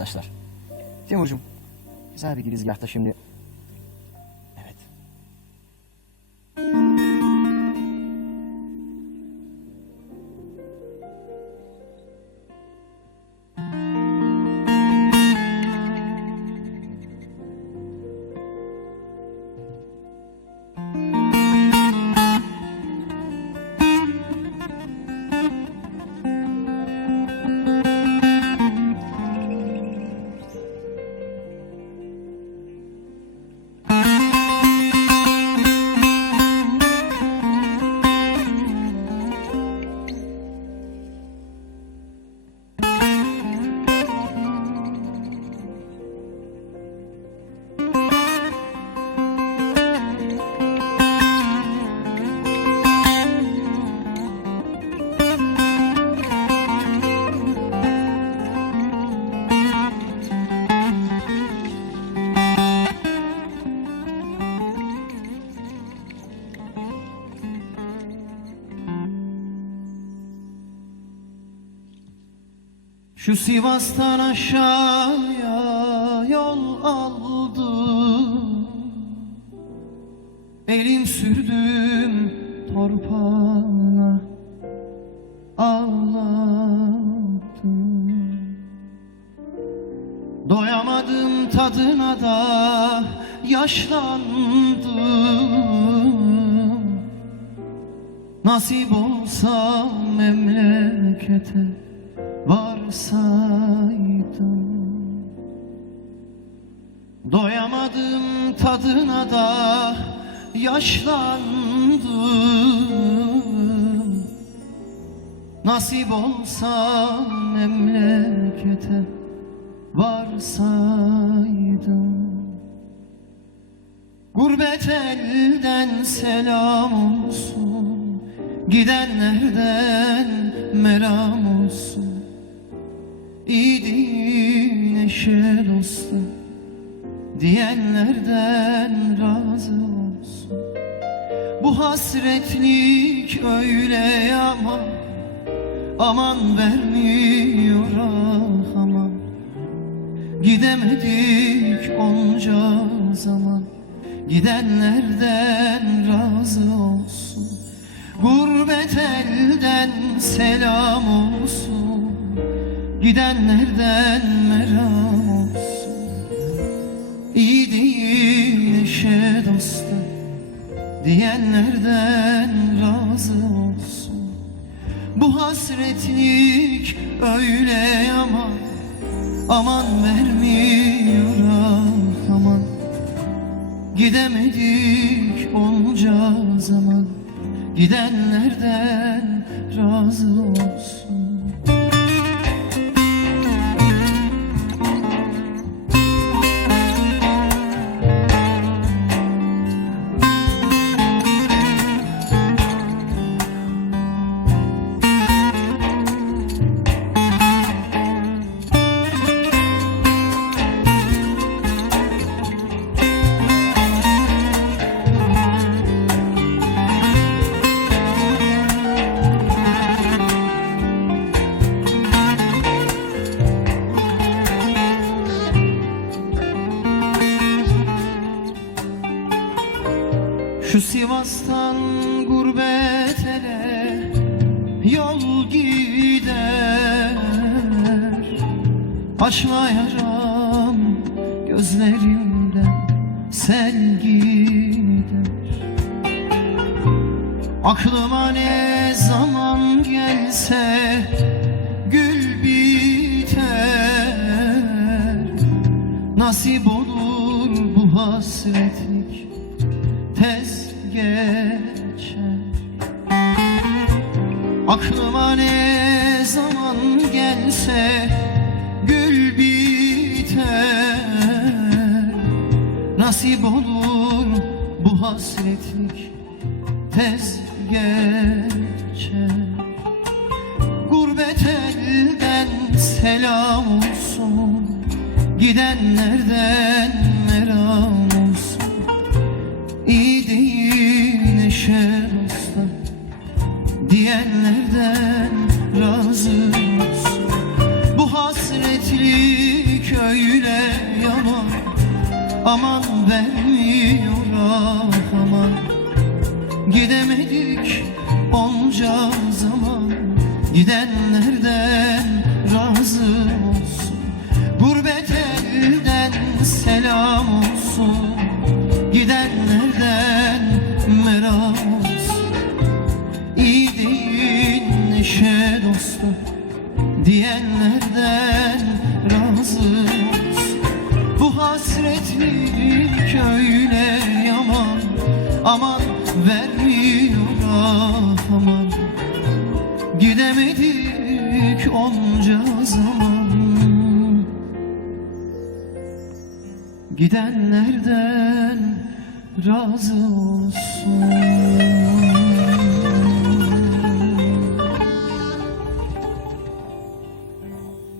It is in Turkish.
Arkadaşlar. Timurcuğum. Güzel bir girizgahta şimdi. Şu Sivas'tan aşağıya yol aldım. Elim sürdüm torpağına ağladım Doyamadım tadına da yaşlandım. Nasip olsa memlekete varsaydım Doyamadım tadına da yaşlandım. Nasip olsa memlekete varsaydım. Gurbet elden selam olsun Gidenlerden meram olsun İyiydi neşe dostu Diyenlerden razı olsun. Bu hasretlik öyle yaman Aman vermiyor ah aman. Gidemedik onca zaman Gidenlerden razı olsun. Gurbet elden selam olsun Gidenlerden meram olsun İyi değil neşe dostu. Diyenlerden razı olsun. Bu hasretlik öyle yaman Aman vermiyor ah aman. Gidemedik onca zaman. Gidenlerden razı olsun Şu Sivas'tan gurbet ele yol gider. Açmayacağım gözlerimden sel gider. Aklıma ne zaman gelse gül biter. Nasip olur bu hasretlik tez geçer. Aklıma ne zaman gelse gül biter. Nasip olur bu hasretlik tez geçer. Gurbet elden selam olsun Gidenlerden düşer usta diyenlerden razıyız. Bu hasretli köyle yaman aman beni yorak ah aman. Gidemedik onca zaman gidenlerden değil neşe dostu Diyenlerden razı olsun Bu hasretlik öyle yaman Aman vermiyor aman. Gidemedik onca zaman. Gidenlerden razı olsun